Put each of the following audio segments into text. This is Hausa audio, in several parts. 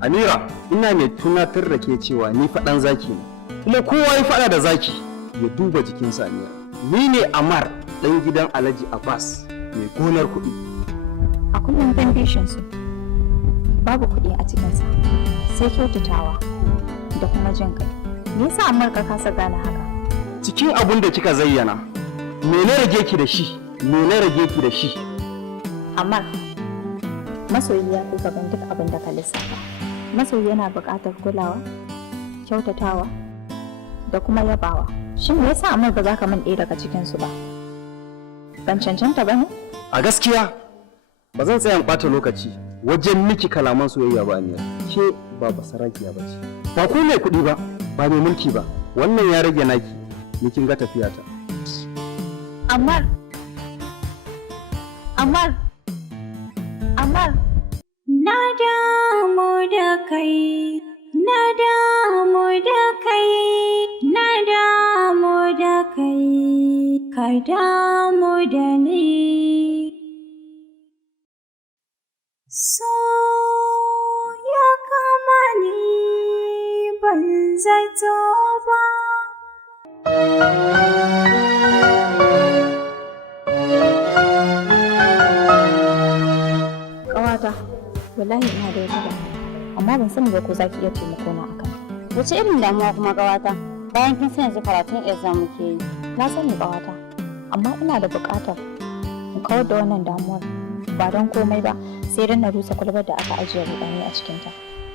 Amira, ina mai tunatar da ke cewa ni faɗan zaki ne. Kuma kowa ya faɗa da zaki ya duba jikinsa Amira. Ni ne Amar ɗan gidan Alhaji Abbas mai gonar kuɗi. A kullum foundation su babu kuɗi a cikinsa sai kyautatawa da kuma jin kai. Me yasa Amar ka kasa gane haka? Cikin abun da kika zayyana, me na rage ki da shi? Me na rage ki da shi? Amar, masoyi ya fi gaban duk abin da ka lissafa. Masoyi yana buƙatar kulawa, kyautatawa da kuma yabawa. Shin me yasa Amar ba za ka min ɗaya daga cikinsu ba? Ban cancanta ba ne? A gaskiya ba zan tsaya in ɓata lokaci wajen miki kalaman soyayya ba ne. Ke ba basarakiya ba ce. Ba ku mai kuɗi ba, ba mai mulki ba. Wannan ya rage naki, ni kin ga tafiyata. Amar! Amar! Amar! Na damu da kai, na damu da kai, na damu da kai, ka damu da ni. So ya kama ni ban zato ba. Ƙawata, wallahi ina da wata damuwa, amma ban sani ba ko za ki iya taimako na akan. Wace irin damuwa kuma ƙawata? Bayan kin san yanzu karatun exam muke yi. Na sani ƙawata, amma ina da buƙatar in kawar da wannan damuwar ba don komai ba sai don na rusa kwalbar da aka ajiye rudani a cikinta.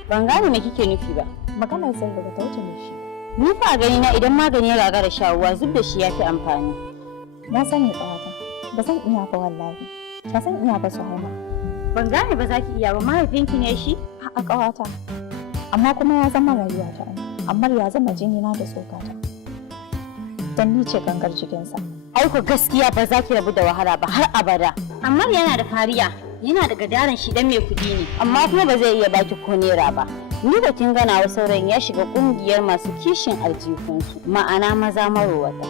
Ban gane me kike nufi ba. Maganar zai daga ta wuce mai shi. Ni fa a gani na idan magani ya gagara sha ruwa zub da shi yafi amfani. Na sani ƙawata, ba zan iya ba wallahi. Ba zan iya ba Suhaima. Ban gane ba za ki iya ba, mahaifinki ne shi? A'a ƙawata, amma kuma ya zama rayuwata ne, amma ya zama jinina da tsokata. Dan ni ce gangar jikinsa. Ai ku gaskiya ba za ki rabu da wahala ba har abada. Amma yana da fariya, yana da gadaran shi dan mai kuɗi ne, amma kuma ba zai iya baki ko naira ba. Ni da kin gana wa saurayin ya shiga ƙungiyar masu kishin aljihunsu, ma'ana maza marowata.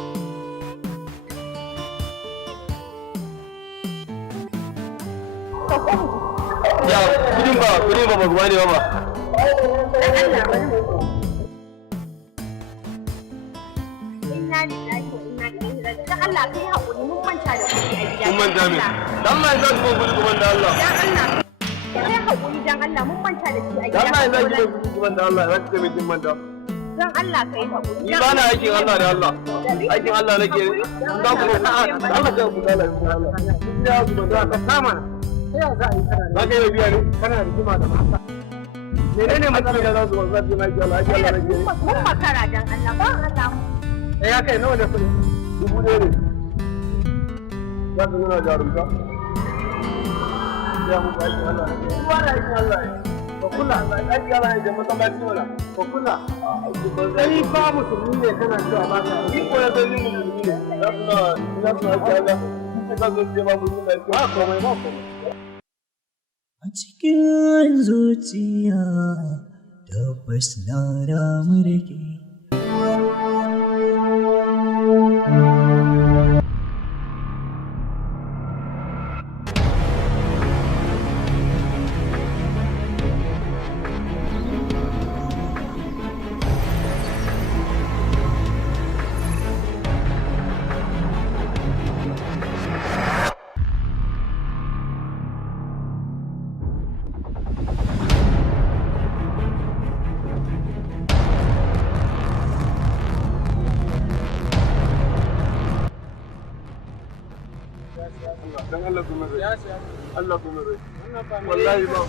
Ya, kudin ba ruwa ne ba. Inna lillahi wa inna ilaihi raji'un. Dan Allah kai hakuri mun manta da kuɗi a gida. Mun manta me? Dan mai zan ko gudu kuma da Allah. Dan Allah. Kai hakuri dan Allah mun manta da shi a gida. Dan mai zan ko gudu kuma da Allah, zan ce kin manta. Dan Allah kai hakuri. Ni ba na aikin Allah da Allah. Aikin Allah nake. Dan ku na Allah ya ku da Allah. Ya ku da ka kama. Sai ya za a yi kana. Ba kai biya ne. Kana rigima da mata. Menene matsalar da za su wanzar da mai Allah ya Allah nake. Mun makara dan Allah ba Allah. Ya kai nawa da kuɗi? 1000 ne. Ya ku nuna jarumta. Ya mu ba shi Allah. Ruwa da shi Allah. Ko kula, ai ya ba da masallaci wala. Ko kula. Sai ba musulmi ne kana cewa ba ka. Ni ko ya san ni musulmi ne. Ya kula, ina so ya Allah. Ka zo ce ba musulmi ne. Ba komai ba komai. A cikin zuciya tabbas na damu da ke. Allah kuma rai. Wallahi ba.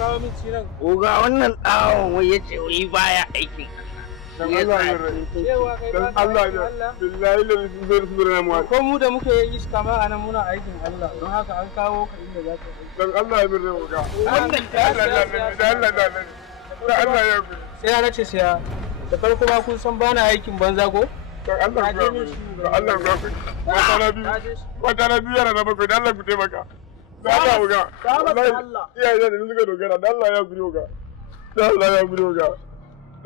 Oga wannan ɗawon wai yace wai baya aikin. Dan Allah ya rai. Dan Allah ya. Billahi la ilaha illa ko mu da muke yin iska ma anan muna aikin Allah don haka an kawo ka inda za ka yi. Dan Allah ya rai oga. Wannan Allah ya rai. Sai ya nace sai da farko ma kun san bana aikin banza ko? Dan Allah ya rai. Allah ya rai. Wata biyu yana na bakwai dan Allah ku taimaka. Allah uga. Allah. Iyaye da suka dogara da Allah ya guri uga. Da Allah ya guri uga.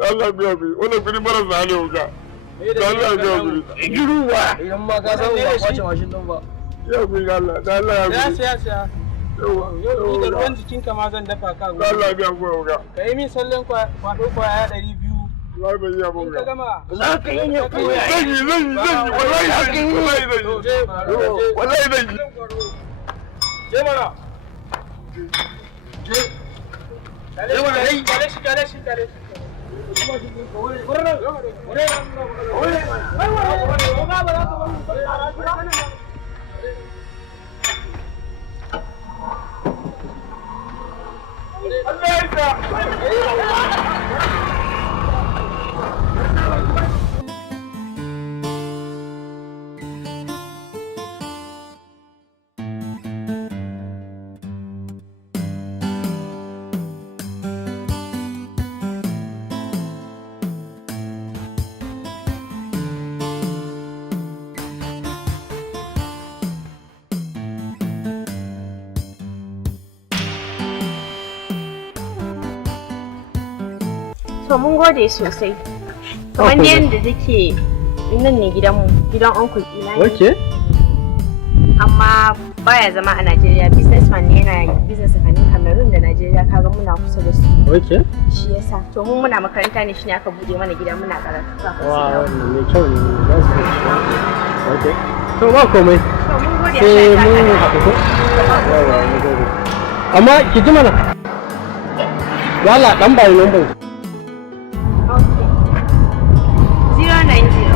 Da Allah ya guri. Wannan guri mara zane uga. Da Allah ya guri. Giruwa. Idan ma ka san ba kwace mashin din ba. Ya guri Allah. Da Allah ya guri. Ya siya. Yau ni da ruwan jikinka ma zan dafa ka. Allah biya ku ga. Ka yi min sallan kwado kwaya 200. Wallahi ban yi abun ga. Ka gama. Za ka yi ne ko ya? Zan yi wallahi zan yi. Wallahi zan yi. Je mana. Je. Kale shi. To mun gode sosai. Kamar yadda take nan ne gidan uncle ina ne. Okay. Amma baya zama a Najeriya, businessman ne, yana business tsakanin Cameroon da Najeriya, kaga muna kusa da su. Okay. Shi yasa. To mun muna makaranta ne, shine aka bude mana gida muna karatu kafin su dawo. Me kyau ne. Okay. To ba komai. To mun gode Sai mun haɗu ko? Amma ki ji mana. Yalla dan bayi number. Okay. 090.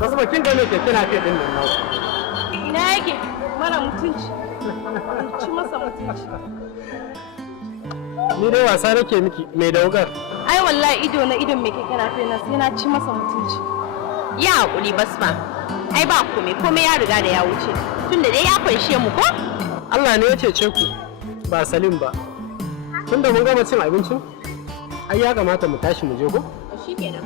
Wasu bakin da ne ke kina fiye din nan nawa. Ina yake mana mutunci. Ci masa mutunci. Ni dai wasa nake miki mai daugar. Ai wallahi ido na idon me kake rafe na sai na ci masa mutunci. Ya hakuri basma. Ai ba komai ya riga da ya wuce. Tunda dai ya fanshe mu ko? Allah ne ya cece ku ba Salim ba. Tunda mun gama cin abincin, ai ya kamata mu tashi mu je ko? Shikenan.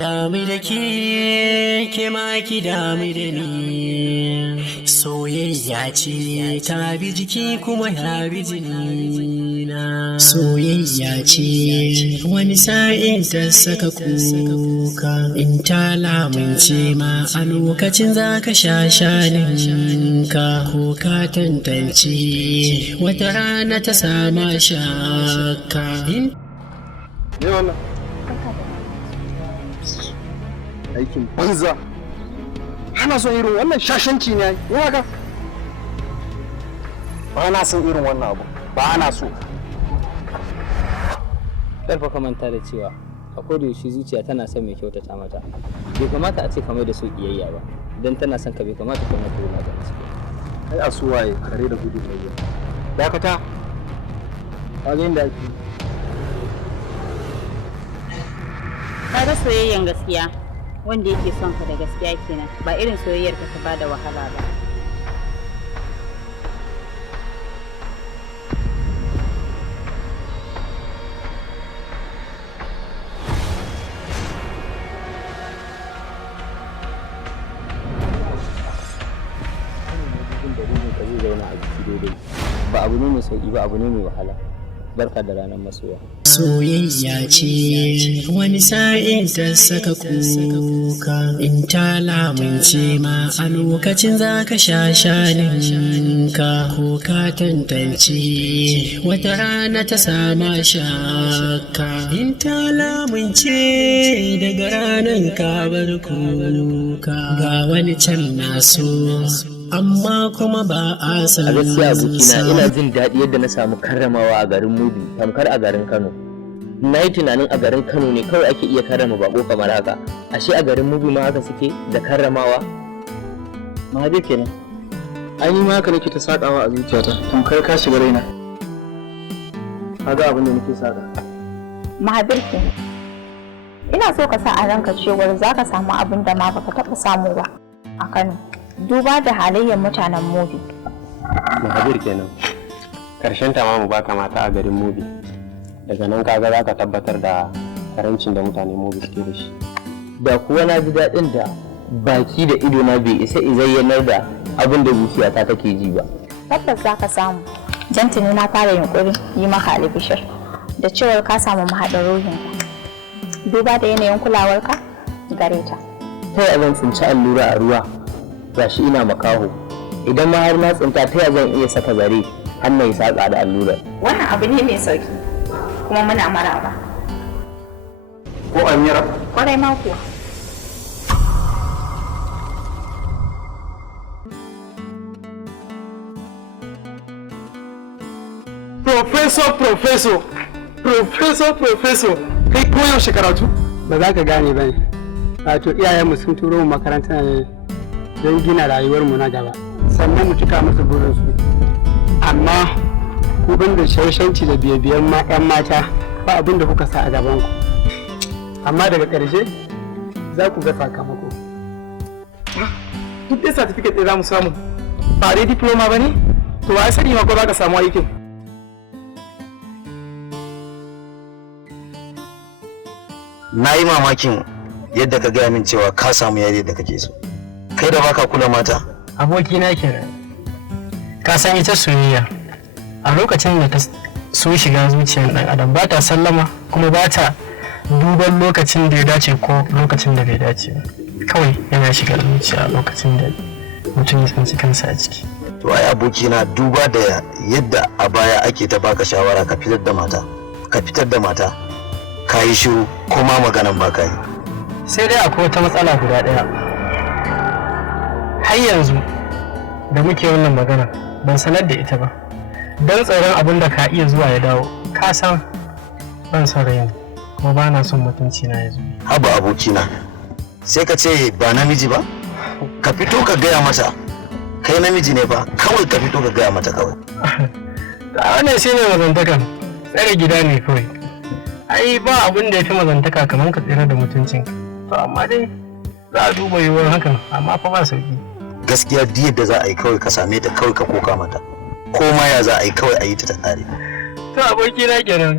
Dami da ke ma ki dami da ni, soyayya ce ta bi jiki kuma ya bi jini na. Soyayya ce wani sa'in ta saka kuka, in ta lamunce ma a lokacin za ka sha shaninka, ko ka tantance wata rana ta sama shakka. Aikin banza. Ana son irin wannan shashanci ne ya ga. Ba na son irin wannan abu. Ba na so. Karfa ka manta da cewa a koda yaushe zuciya tana son mai kyautata mata. Bai kamata a ce kamar da su kiyayya ba. Idan tana son ka bai kamata ka mata wulaƙanci. Ai asuwaye kare da gudu mai yawa. Dakata. Ka ga inda ake. Kaga soyayyen gaskiya wanda yake son ka da gaskiya kenan, ba irin soyayyar ka ta bada wahala ba. Ba abu ne mai sauki ba, abu ne mai wahala. Barka da ranar masoya. Soyayya ce wani sa'in ta saka kuka, in ta lamunce ma a lokacin za ka sha shaninka, ko ka tantance wata rana ta sama shakka, in ta lamunce daga ranar ka bar kuka, ga wani can na so amma kuma ba a san. A gaskiya abokina ina jin daɗi yadda na samu karramawa a garin Mubi tamkar a garin Kano. Na yi tunanin a garin Kano ne kawai ake iya karrama bako kamar haka. Ashe a garin Mubi ma haka suke da karramawa? Ma dai kenan. Ai ni ma haka nake ta sakawa a zuciyata. Tamkar ka shiga raina. Kaga abin da nake saka. Mahabir kenan. Ina so ka sa a ranka cewar za ka samu abin da ma baka taɓa samu ba a Kano. Duba da halayyar mutanen Mubi. Mahabir kenan. Karshen ta ma mu baka mata a garin Mubi. Daga nan kaga za ka tabbatar da karancin da mutane Mubi suke da shi. da kuwa na ji daɗin da baki da ido na bai isa izayyanar da abin da zuciyata take ji ba. Tabbas za ka samu. Jantini na fara yunkurin yi maka albishir da cewar ka samu mahaɗin ruhinka. Duba da yanayin kulawarka gare ta. Ta yaya zan tsinci allura a ruwa gashi ina makaho? Idan ma har na tsinta ta yaya zan iya saka zare har na yi saƙa da allurar? Wannan abu ne mai sauki kuma muna maraba. Ko Amira? Kwarai ma kuwa. Professor, kai koyaushe karatu? Ba za ka gane ba ne. Wato iyayenmu sun turo mu makaranta ne don gina rayuwarmu na gaba. Sannan mu cika musu burinsu. Amma ku ban da shaushanci da biye-biyen 'yan mata ba abin da kuka sa a gabanku. Amma daga ƙarshe za ku ga sakamako. Duk da certificate ɗin za mu samu ba dai diploma ba ne? To wa sani ma ko za ka samu aikin? Na yi mamakin yadda ka gaya min cewa ka samu yare da kake so. Kai da baka kula mata? Abokina kenan. Ka san ita soyayya a lokacin da ta so shiga zuciyar ɗan adam ba ta sallama kuma ba ta duban lokacin da ya dace ko lokacin da bai dace ba. Kawai yana shiga zuciya a lokacin da mutum ya tsinci kansa a ciki. To ai abokina duba da yadda a baya ake ta baka shawara ka fitar da mata. Ka yi shiru ko ma maganan ba ka yi. Sai dai akwai wata matsala guda ɗaya. Har yanzu da muke wannan magana ban sanar da ita ba. Don tsoron abin da ka iya zuwa ya dawo. Ka san ban son raini kuma ba na son mutunci na ya zo. Haba abokina, sai ka ce ba namiji ba? Ka fito ka gaya mata. Kai namiji ne ba, kawai ka fito ka gaya mata kawai. Da wannan shi ne mazantakan. Tsare gida ne kawai. Ai ba abin da ya fi mazantaka kamar ka tsira da mutuncinka. To amma dai za a duba yiwuwar hakan amma fa ba sauki. Gaskiya diyar da za a yi kawai ka same ta kawai ka koka mata. Ko ma ya za a yi kawai a yi ta tare. To aboki na kenan.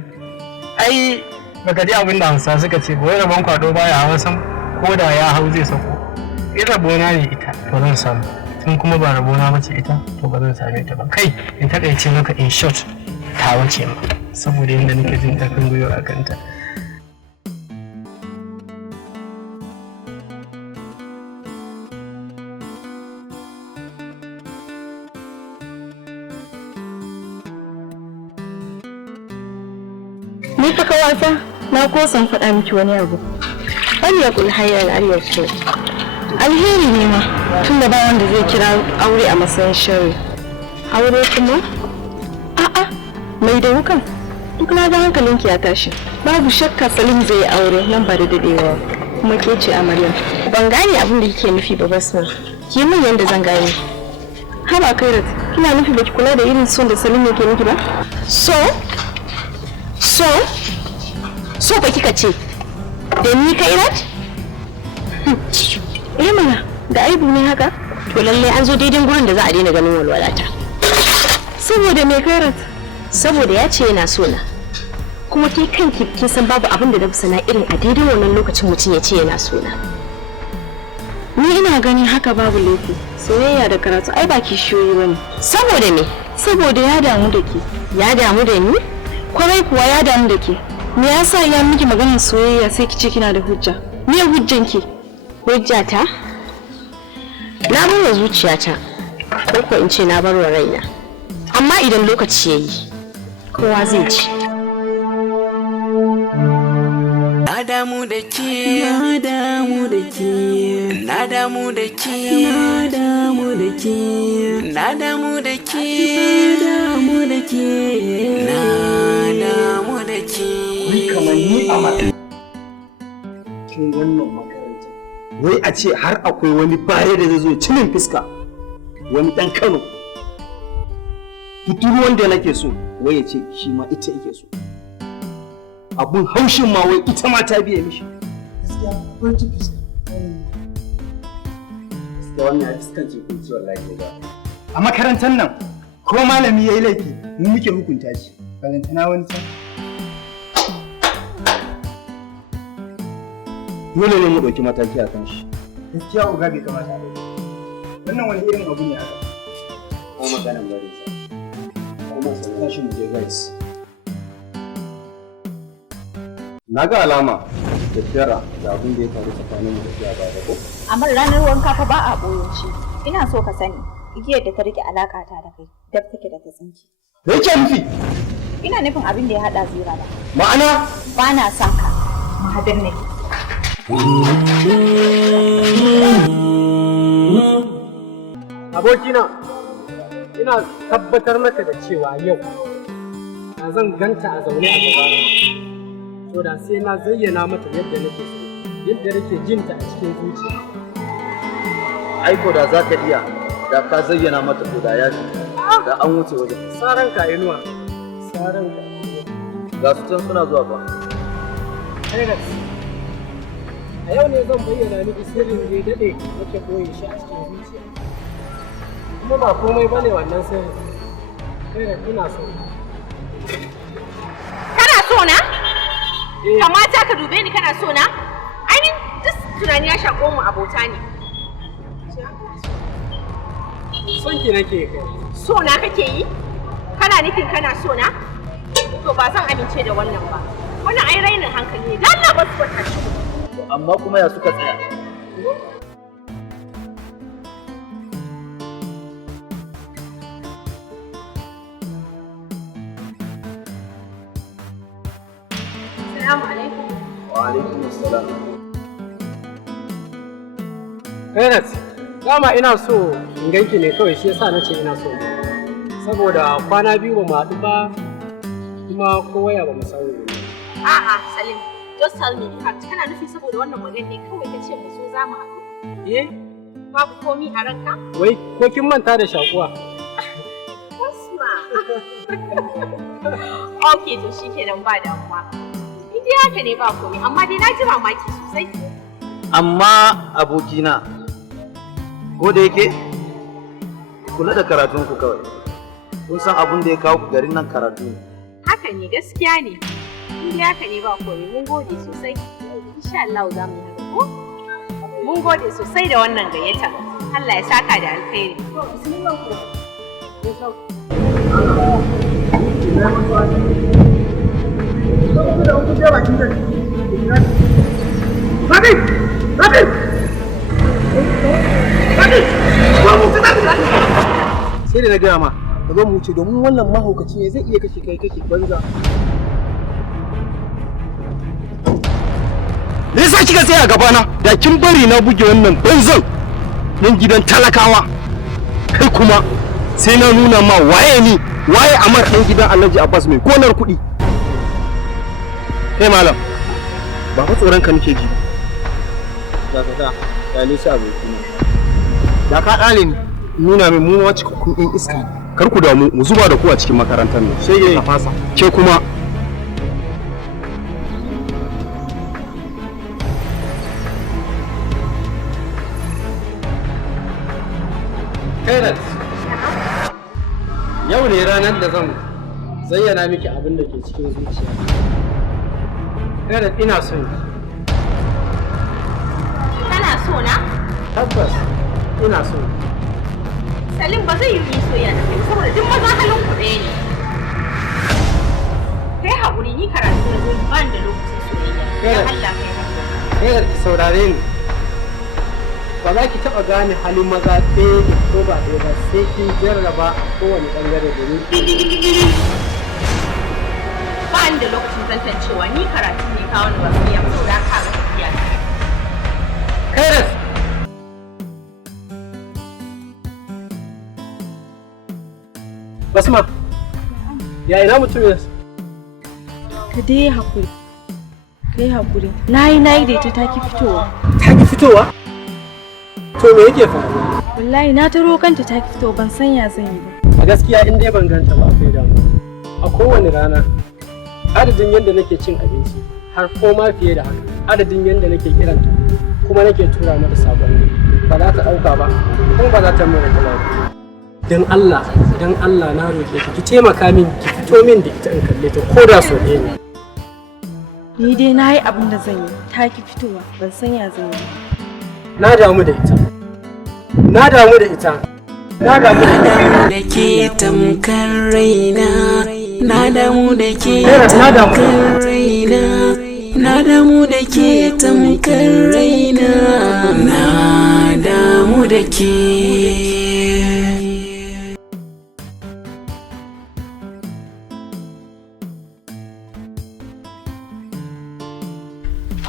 Ai baka ji abin da Hausa suka ce wai rabon kwado baya hawa sam ko da ya hau zai sako. In rabona ne ita to zan samu. In kuma ba rabona mace ita to ba zan same ta ba. Kai in taƙaice maka in short ta wuce ma. Saboda yadda nake jin ƙarfin gwiwa a kanta. Ni fa kawata na kosan faɗa miki wani abu. Wani kul hayyan aliyar so. Alheri ne ma tunda ba wanda zai kira aure a matsayin sharri. Aure kuma? A'a, mai da wukan. Duk na ga hankalinki ya tashi. Babu shakka Salim zai yi aure nan ba da dadewa. Kuma ke ce amarya. Ban gane abin da kike nufi ba Basma. Ki min yanda zan gane. Haba Kairat, kina nufi baki kula da irin son da Salim yake miki ba? So ba kika ce. Da ni Kairat? Mana, da aibu ne haka? To lalle an zo daidai gurin da za a daina ganin walwalata. Saboda me Kairat? Saboda ya ce yana so na. Kuma kai kanki kin san babu abin da na fi sana irin a daidai wannan lokacin mutum ya ce yana so na. Ni ina ganin haka babu laifi. Soyayya da karatu ai ba kishiyoyi bane. Saboda me? Saboda ya damu da ke. Ya damu da ni? Kwarai kuwa ya damu da ke. Me yasa ya miki maganar soyayya sai kice kina da hujja? Me hujjanki? Hujjata? Na bar wa zuciyata. Ko in ce na bar wa raina. Amma idan lokaci yayi kowa zai ci. Nadamu da ke, nadamu da ke, nadamu da ke, nadamu da ke, nadamu da ke, nadamu da ke, nadamu da ke. Wai kamar ni a matsayin wannan makaranta. Wai a ce har akwai wani bare da zai zo cinin fiska. Wani ɗan Kano. Duk wanda nake so, wai ya ce shi ma ita yake so. Abun haushin ma wai ita ma ta biye mishi. Gaskiya akwai cin fiska. Gaskiya wannan ya fuskanci kunci wallahi ba. A makarantar nan ko malami yayi laifi mu muke hukunta shi. Balantana wani can. dole ne mu ɗauki mataki a kan shi. Gaskiya uga bai kamata ba. Wannan wani irin abu ne haka? Ko maganan bari sa. Kuma sai tashi mu je guys. Na ga alama tattara da abin da ya faru tsakanin mu da iya ba da ko? Amma ranar wanka fa ba a ɓoye shi. Ina so ka sani, igiyar da ta rike alaƙa ta da kai, dab take da ta tsinki. Me yake nufi? Ina nufin abin da ya haɗa zira ba. Ma'ana? Ba na son ka, mahadar nake. Abokina, ina tabbatar maka da cewa yau na zan ganta a zaune a gabana. To da sai na zayyana mata yadda nake so, yadda nake jinta a cikin zuciya. Aiko da za ka iya, da ka zayyana mata ko da ya da an wuce wajen. Saran ka inuwa, saran ka. Ga su can suna zuwa ba. Kairat, a yau ne zan bayyana miki sirrin da ya daɗe nake koyi shi a cikin zuciya. Kuma ba komai bane wannan sirrin. Kairat, ina so. Kana so na? Kamata ka dube ni kana so na? Ainihin duk tunani ya shaƙo mu abota ne. Son ki nake kai. So na kake yi? Kana nufin kana so na? To ba zan amince da wannan ba. Wannan ai rainin hankali ne. Dan na ba su kwata shi. Amma kuma ya suka tsaya. Assalamu alaikum. Wa alaikum assalam. Kairat, dama ina so in ganki ne kawai shi yasa nace ina so. Saboda kwana biyu ba mu haɗu ba kuma ko waya ba mu samu. A'a, Salim, just tell me the fact. Kana nufi saboda wannan magana ne kawai ka ce mu so za mu haɗu? Eh? Babu komi a ranka? Wai, ko kin manta da shakuwa? Basma. Okay, to shikenan ba damuwa. Dai haka ne ba komai, amma dai na ji mamaki sosai. Amma abokina, ko da yake kula da karatunku kawai. Kun san abin da ya kawo ku garin nan karatu ne. Haka ne, gaskiya ne. Dai haka ne ba komai, mun gode sosai. Insha Allah za mu yi haka ko? Mun gode sosai da wannan gayyata. Allah ya saka da alkhairi. Sai da na gaya ma, ka zo mu wuce domin wannan mahaukaci ne zai iya kashe kai kake banza. Me yasa kika tsaya a gabana? Da kin bari na buge wannan banzan nan gidan talakawa. Kai kuma sai na nuna ma waye ni, waye Amar ɗan gidan Alhaji Abbas mai gonar kuɗi. Kai malam, ba fa tsoron ka nake ji. Dakata, ya nisa abokina. Da ka ɗale ni, nuna min mu ma cikakkun ɗin iska. Kar ku damu, mu zuba da ku a cikin makarantar nan. Sai ka fasa. Ke kuma Kairat, yau ne ranar da zan zayyana miki abin da ke cikin zuciya. Kairat, ina son ki. Kana so na? Tabbas, ina son ki. Salim ba zai yi soyayya da kai saboda duk maza halin ku ɗaya ne. Kai haƙuri ni karatu na zo ba da lokacin soyayya. Ya Allah kai haƙuri. Kairat, ki saurare ni. Ba za ki taɓa gane halin maza ɗaya ne ko ba ɗaya ba sai kin jarraba kowane ɓangare da ni. Ba ni da lokacin tantancewa ni karatu ne kawo ni ba soyayya ba saboda haka ga tafiya. Kairat! Basma, ya ina mutum ya? Ka dai haƙuri. Kai haƙuri. Na yi da ita ta ki fitowa. Ta ki fitowa? To me yake faruwa? Wallahi na taro kanta ta ki fitowa ban san ya zan yi ba. A gaskiya in dai ban ganta ba akwai damuwa. A kowane rana adadin yadda nake cin abinci har ko ma fiye da haka adadin yadda nake kiranta kuma nake tura mata sabonni ba za ta ɗauka ba kuma ba za ta mai rigila ba. Dan Allah na roƙe ki taimaka min ki fito min da ita in kalle ta ko da so ɗaya ne. Ni dai na yi abin da zan yi, ta ki fitowa, ban san ya zan yi. Na damu da ita. Na damu da ita. Na damu da ke tamkar raina. Na damu da ke tamkar raina. Na damu da ke tamkar raina. Na damu da ke.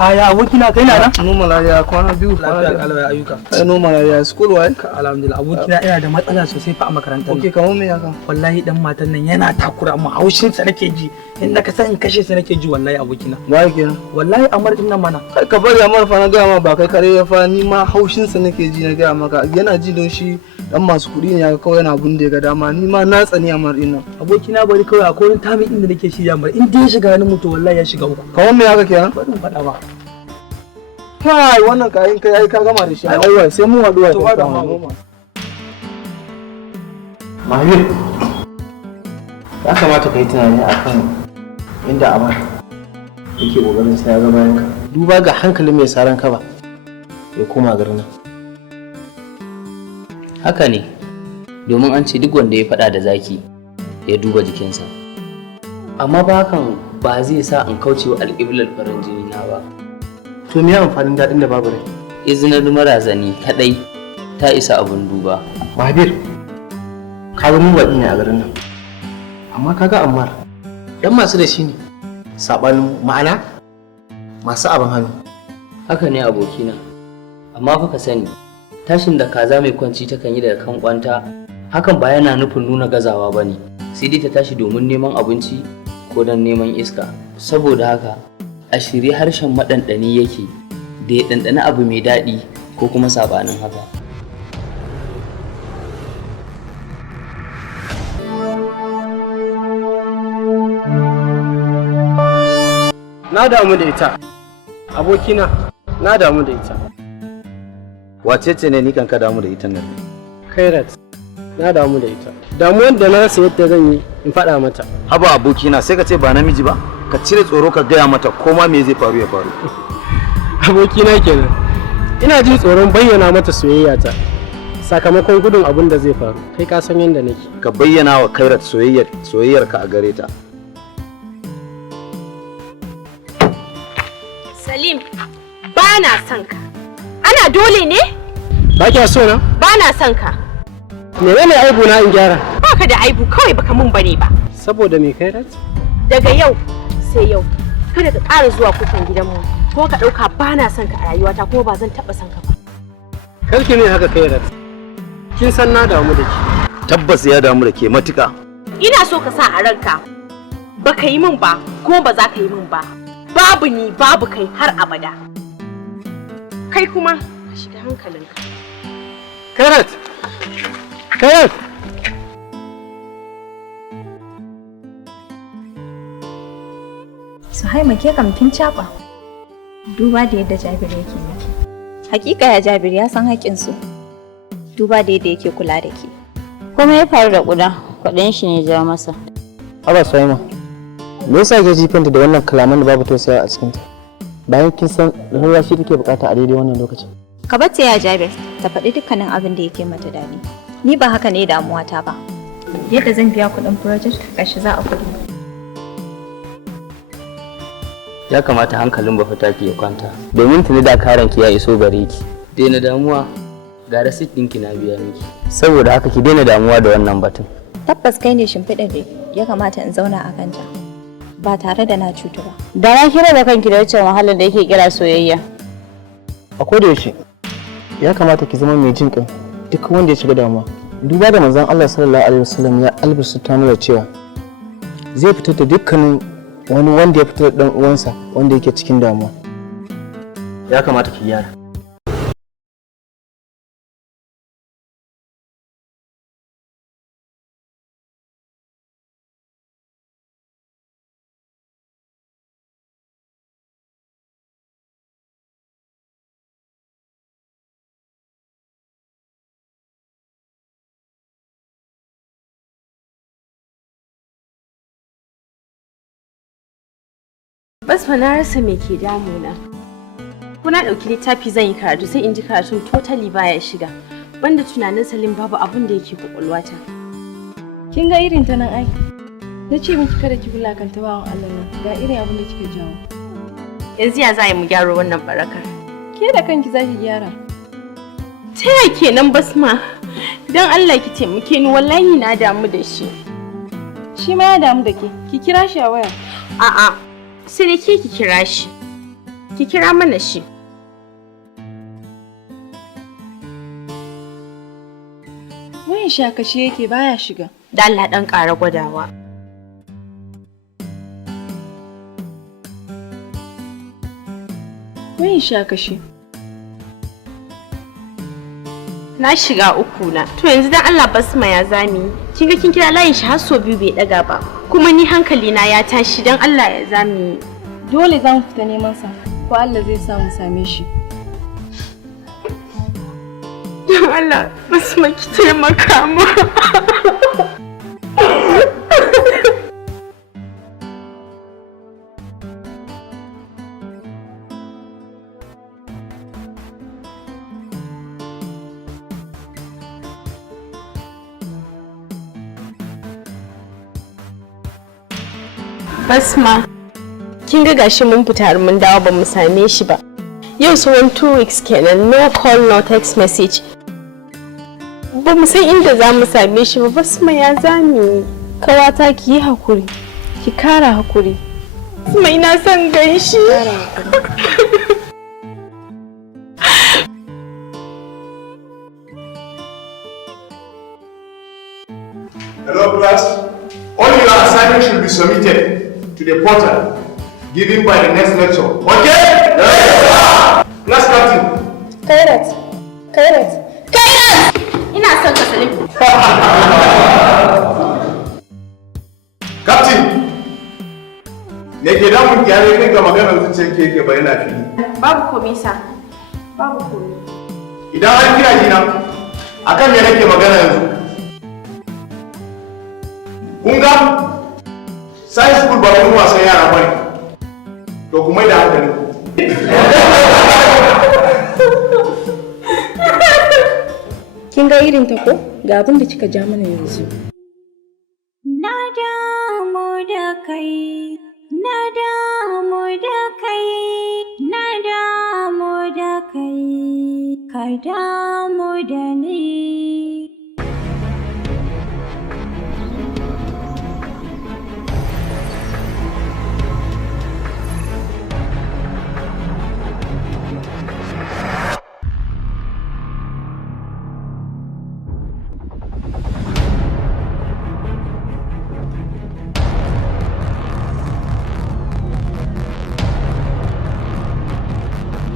Aya abokina kai na nan? Noma lafiya kwana biyu Lafiya kalawai ayyuka. Kai noma lafiya school wai? Alhamdulillah abokina ina da matsala sosai fa a makarantar. Okay, kamar me haka? Wallahi dan matan nan yana takura mu haushin sa nake ji. In ka san in kashe sa nake ji wallahi abokina. Wai kenan? Wallahi Amar din nan mana. Kai ka bari Amar fa na ga ma ba kai kare ya fa ni ma haushin sa nake ji na ga maka. Yana ji don shi dan masu kuɗi ne kawai yana abun da ya ga dama ni ma na tsani Amar din nan. Abokina bari kawai akwai wani tamin inda nake shirya mar in dai ya shiga wani mutu wallahi ya shiga uku. Kamar me haka kenan? Bari in faɗa ba. Kai wannan kayan kai ai ka gama da shi. Ai sai mu haɗu To ba da mu. Mahir, ya kamata ka yi tunani akan inda Amar yake ƙoƙarin sai ya ga bayan ka. Duba ga hankalin mai saran ka ba ya koma garin nan. Haka ne, domin an ce duk wanda ya faɗa da zaki ya duba jikinsa. Amma ba hakan ba zai sa in kauce wa alƙiblar farin jini na ba. To me amfanin daɗin da babu rai? Izinar marazani kaɗai ta isa abin duba. Mahir, ka ga mu baƙi ne a garin nan. Amma kaga Ammar, dan masu da shi ne. Saɓanin ma'ana masu abin hannu. Haka ne abokina. Amma fa ka sani, tashin da kaza mai kwanci takan yi daga kan kwanta, hakan ba yana nufin nuna gazawa ba ne. Sai dai ta tashi domin neman abinci ko don neman iska. Saboda haka, a shirye harshen maɗanɗani yake da ya ɗanɗana abu mai daɗi ko kuma saɓanin haka. Na damu da ita. Abokina, na damu da ita. Wace ce ne ni kan ka damu da ita nan? Kairat, na damu da ita. Damuwar da na rasa yadda zan yi in faɗa mata. Haba abokina sai ka ce ba namiji ba? Ka cire tsoro ka gaya mata ko ma me zai faru ya faru. Abokina kenan. Ina jin tsoron bayyana mata soyayyata. Sakamakon gudun abin da zai faru. Kai ka san yadda nake. Ka bayyana wa Kairat soyayyarka a gare ta. Salim, ba na son ka. Ana dole ne? Ba kya so na? Ba na son ka. Menene aibu na in gyara? Baka da aibu kawai baka mun bane ba. Saboda me Kairat? Daga yau sai yau, kada ka ƙara zuwa kofar gidanmu ko ka ɗauka ba na son ka a rayuwata kuma ba zan taɓa son ka ba. Karki ne haka Kairat. Kin san na damu da ke. Tabbas ya damu da ke matuka. Ina so ka sa a ranka baka yi min ba kuma ba za ka yi min ba. Babu ni babu kai har abada. Kai kuma ka shiga hankalinka. Kairat! Kairat! Suhaima ke kam kin caɓa. Duba da yadda Jabir yake miki. Hakika ya Jabir ya san haƙƙinsu. Duba da yadda yake kula da ke. Kuma ya faru da ƙuda, kwaɗayin shi ne ja masa. Haba Suhaima, me yasa ke jifanta da wannan kalaman da babu tausayawa a cikinta? Bayan kin san rayuwa shi take bukata a daidai wannan lokacin. Ka bacce ya Jabir ta faɗi dukkanin abin da yake mata daɗi. Ni ba haka ne damuwata ba. Yadda zan biya kuɗin project gashi za a kuɗi. Ya kamata hankalin bafataki ya kwanta. Domin tuni da karanki ya iso gare ki. Daina damuwa, ga rasit ɗinki na biya miki. Saboda haka ki daina damuwa da wannan batun. Tabbas kai ne shimfiɗar da ya kamata in zauna a kanta. Ba tare da na cutu ba. Da na kira da kanki da wacce wahalar da yake kira soyayya. A koda yaushe ya kamata ki zama mai jin kai duk wanda ya shiga damuwa. Duba da manzon Allah sallallahu alaihi wasallam ya albarsuta mana cewa zai fitar da dukkanin wani wanda ya fitar da dan uwansa wanda yake cikin damuwa. Ya kamata ki gyara. Bas fa na rasa me ke damuna. Kuna ɗauki littafi zan yi karatu sai in ji karatun totally baya shiga. Banda tunanin Salim babu abin da yake kwakwalwata. Kin ga irin ta nan ai. Na ce miki kada ki wulakanta bawan Allah nan. Ga irin abin da kika jawo. Yanzu ya za mu gyara wannan barakar? Ke da kanki za ki gyara. Ta yaya kenan Basma? Don Allah ki taimake ni wallahi na damu da shi. Shi ma ya damu da ke. Ki kira shi a waya. A'a. Sai da ke ki kira shi. Ki kira mana shi. Wayan shi a kashe yake baya shiga. Da Allah dan ƙara gwadawa. Wayan shi a kashe. Na shiga uku na. To yanzu dan Allah Basma ya zami. Kin ga kin kira layin shi har so biyu bai daga ba. Kuma ni hankali na ya tashi dan Allah ya zami. Dole za mu fita neman sa. Ko Allah zai sa mu same shi. Dan Allah Basma ki taimaka mu. Basma, kin ga gashi mun fita mun dawo ba mu same shi ba. Yau tsawon 2 weeks kenan, no call no text message. Ba mu san inda za mu same shi ba. Basma ya zami. Kawata ki yi hakuri, ki kara hakuri. Basma ina son gan shi. Hello class, all your assignments should be submitted to the portal given by the next lecture. Okay? Yes, class captain. Kairat. Ina son ka Salim. Captain, me ke damun kyare kai ga maganar zuciyar ke yake bayyana fili? Babu komai sa. Babu komai. Idan an kira jina, akan me nake magana yanzu? Kun ga? Science school ba wani wasan yara bane. To kuma da hankali. Kin ga irin ta ko? Ga abin da kika ja mana yanzu. Na damu da kai, na damu da kai, na damu da kai, ka damu da ni.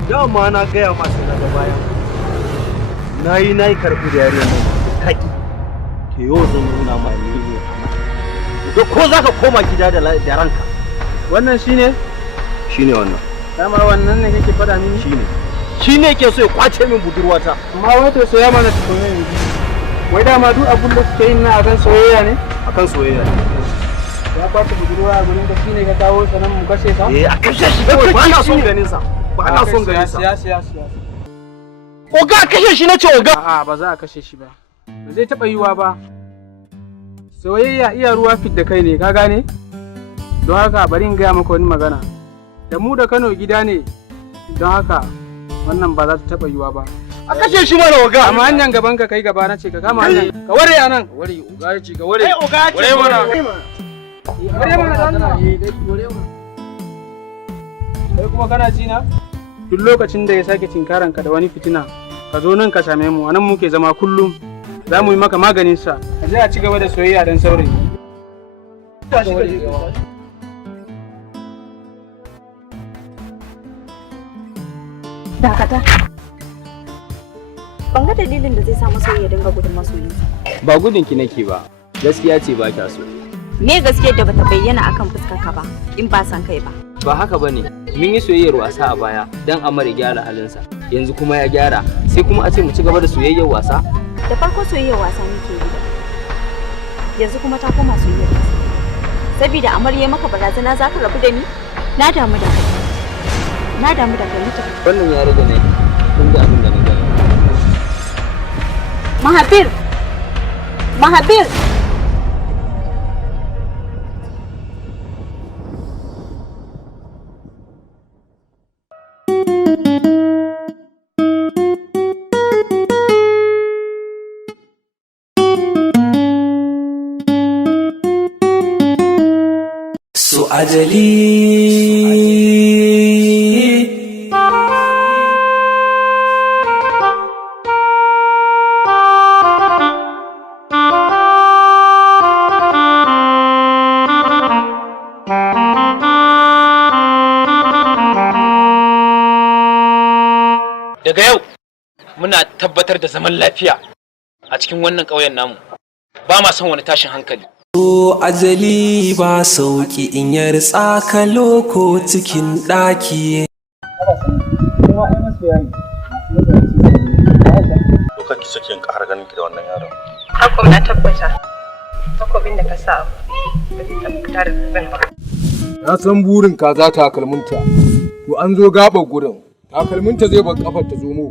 Dama na gaya masu daga baya na yi karɓi da yare mai kaki ke yau zan nuna ma ne da ko za ka koma gida da ranka. Wannan shine wannan dama wannan ne kake faɗa mini shine ke so ya kwace min budurwata. amma wato soyayya mana tukune ne wai dama duk abun da suke yin na akan soyayya ne ya kwace budurwa a gurin da shine ka kawo sanan mu kashe sa a kashe shi kawai ba na son ganin sa. Ba na son ganin sa. Oga kashe shi nace oga. A'a ba za a kashe shi ba. Ba zai taba yiwa ba. Soyayya iya ruwa fit da kai ne, ka gane? Don haka bari in gaya maka wani magana. Da mu da Kano gida ne. Don haka wannan ba za ta taba yiwa ba. A kashe shi mana oga. Amma hanyar gaban ka kai gaba na ce ka kama hanyar. Ka ware anan. Ware oga ya ce ka ware. Kai oga ya ce. Ware mana. Ware mana dan Allah. Ware mana. Kai kuma kana ji na? Duk lokacin da ya sake tinkaranka da wani fitina, ka zo nan ka same mu, anan muke zama kullum. Za mu yi maka maganin sa. A je a ci gaba da soyayya dan saurayi. Dakata. Ban ga dalilin da zai sa masoyi ya dinga gudun masoyinsa. Ba gudun ki nake ba, gaskiya ce ba kya so. Me gaskiyar da bata bayyana akan fuskarka ba, in ba san kai ba. Ba haka bane, mun yi soyayyar wasa a baya dan Amar ya gyara halinsa. Yanzu kuma ya gyara, sai kuma a ce mu ci gaba da soyayyar wasa? Da farko soyayyar wasa nake yi. Yanzu kuma ta koma soyayyar wasa. Saboda Amar ya maka barazana za ka rabu da ni? Na damu da kai. Na damu da kai mutum. Wannan ya rage ne. Kun ga abin da na gani. Mahabir. Mahabir. So ajali daga yau muna tabbatar da zaman lafiya a cikin wannan ƙauyen namu ba ma son wani tashin hankali. So ajali ba sauki in ya ritsa ka loko cikin ɗaki. To kake sake in ƙara ganin ki da wannan yaron. Hakom na tabbata. Takobin da ka sa ba zai tabbata da zan ba. Na san burin kaza takalminta. To an zo gaɓar gurin. Takalminta zai bar kafar ta zomo.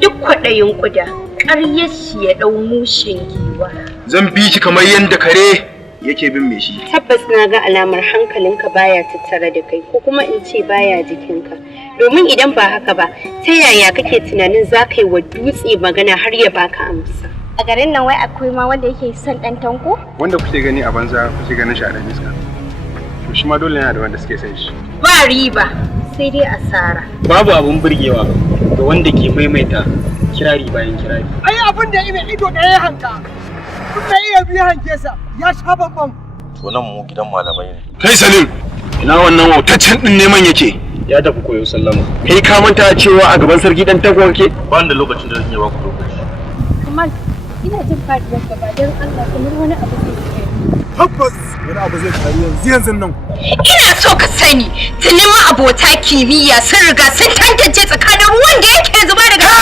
Duk kwaɗayin ƙuda, ƙaryar shi ya ɗau mushin giwa. Zan bi ki kamar yadda kare yake bin me shi. Tabbas na ga alamar hankalinka baya tattare da kai ko kuma in ce baya jikinka. Domin idan ba haka ba, ta yaya kake tunanin za ka yi wa dutse magana har ya baka amsa? A garin nan wai akwai ma wanda yake son ɗan tanko? Wanda kuke gani a banza kuke ganin shi a ɗan iska. To shi ma dole yana da wanda suke son shi. Ba riba, sai dai asara. Babu abun burgewa ga wanda ke maimaita kirari bayan kirari. Ai abin da ina ido ɗaya ya hanka. Kuma iya biya hanke sa ya sha babban. To nan mu gidan malamai ne. Kai Salim, ina wannan wautaccen din neman yake? Ya tafi koyo sallama. Kai ka manta cewa a gaban sarki dan tago kake? Ba da lokacin da zan yi ba ku lokaci. Kamal, ina jin faɗuwar gaba don Allah kamar wani abu zai yi. Tabbas wani abu zai faru yanzu nan. Ina so ka sani, tuni ma abota kimiyya sun riga sun tantance tsakanin wanda yake zuba daga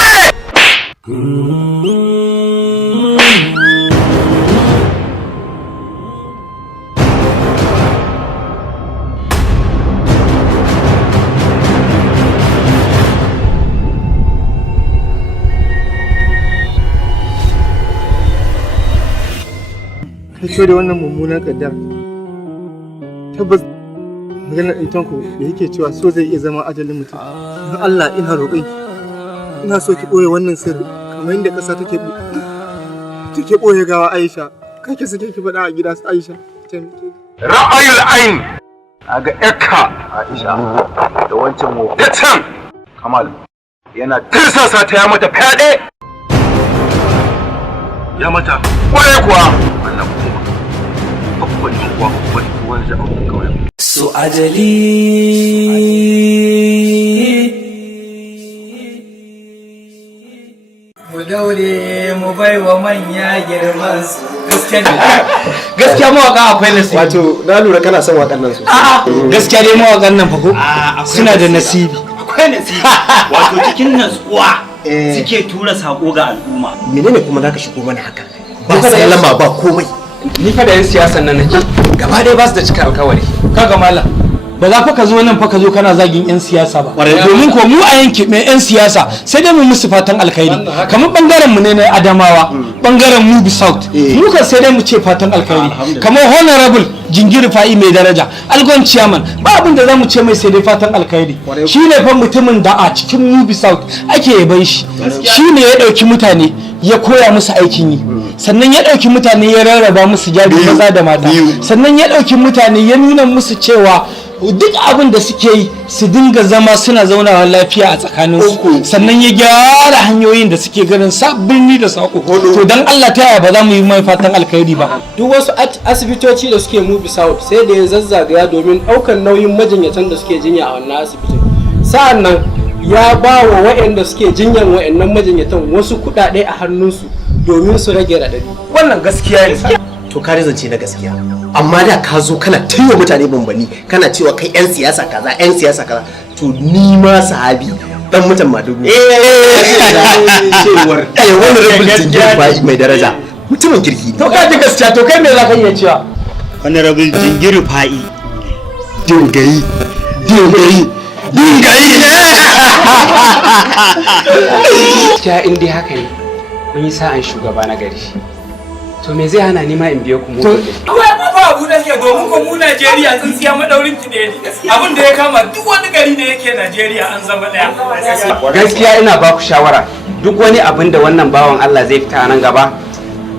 Kai da wannan mummunan kaddar. Tabbas maganar ɗintanku da yake cewa so zai iya zama ajalin mutum. Don Allah ina roƙon ina so ki ɓoye wannan sirri kamar yadda ƙasa take ɓoye gawa Aisha. Kake sake ki faɗa a gida su Aisha. Ra'ayul ain a ga ƴarka Aisha da wancan mawuƙatan Kamal yana tirsasa ta ya mata fyaɗe. Ya mata ƙwarai kuwa. Allah ku So ajali mu daure mu bai wa manya girman su. Gaskiya mawaƙa akwai nasibi. Wato na lura kana son waƙan nan sosai. Gaskiya dai mawaƙan nan fa ko suna da nasibi. Akwai nasibi. Wato cikin natsuwa suke tura sako ga al'umma. Menene kuma zaka shigo mana haka? Ba sallama ba komai. Ni fa da yan siyasan nan nake gaba dai ba su da cika alkawari. Kaga mallam ba za fa ka zo nan fa ka zo kana zagin yan siyasa ba. Domin ko mu a yanki mai yan siyasa sai dai mu musu fatan alkhairi. Kamar bangaren mu ne na Adamawa, bangaren Mubi South. Mu kan sai dai mu ce fatan alkhairi. Kamar honorable Jingiri Fa'i mai daraja, Algon Chairman, ba abin da zamu ce mai sai dai fatan alkhairi. Shine fa mutumin da a cikin Mubi South ake yaban shi. Shine ya dauki mutane ya koya musu aikin yi. Sannan ya ɗauki mutane ya rarraba musu jari maza da mata. Sannan ya ɗauki mutane ya nuna musu cewa duk abin da suke yi su dinga zama suna zaunawa lafiya a tsakaninsu. Sannan ya gyara hanyoyin da suke ganin sabbin da sako. To dan Allah ta yaya ba za mu yi mai fatan alkhairi ba. Duk wasu asibitoci da suke Mubi South sai da ya zazzagaya domin ɗaukar nauyin majinyatan da suke jinya a wannan asibitin. Sa'an nan ya ba wa waɗanda suke jinyan waɗannan majinyatan wasu kuɗaɗe a hannunsu domin su rage raɗaɗi. Wannan gaskiya ne. To ka zance na gaskiya. Amma da ka zo kana taiwa mutane bambani kana cewa kai 'yan siyasa kaza 'yan siyasa kaza to ni ma sahabi dan mutan Madugu. Cewar wani rabin Jingiri Fa'i mai daraja mutumin kirki ne. To ka ji gaskiya to kai me za ka iya cewa? Wani rabin Jingiri Fa'i dingayi dingayi gaskiya in dai haka ne kun yi sa'an shugaba na gari to me zai hana ni ma in biyo ku mu gari kawai ma ba abu da ke domin ko mu Najeriya sun siya madaurin ki ne abin da ya kama duk wani gari da yake Najeriya an zama daya gaskiya ina ba ku shawara duk wani abin da wannan bawan Allah zai fita nan gaba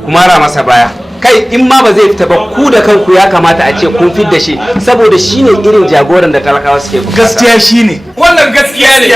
kuma ra masa baya kai in ma ba zai fita ba ku da kanku ya kamata a ce kun fit da shi saboda shine irin jagoran da talakawa suke bukata gaskiya shine wannan gaskiya ne